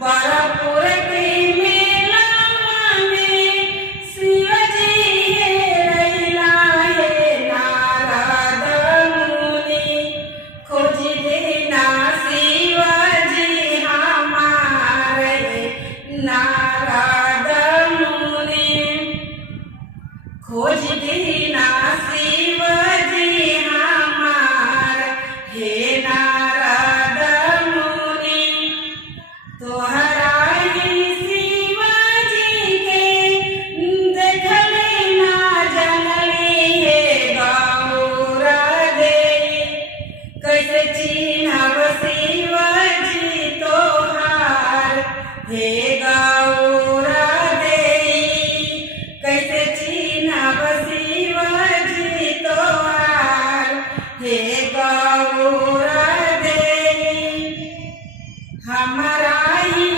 बरपुर के मेला में शिवजी रैला हे नारद मुनि खोज देना शिवजी हमारे नारद मुनि खोज देना शिवजी हमार हे नारद मुनि तोहरा ही शिवजी के देखले ना जनले हे गौर दे कैसे चिन्हब शिवजी तोहार हे गौर दे कैसे चिन्हब शिवजी तोहार हे गौर दे हमरा ही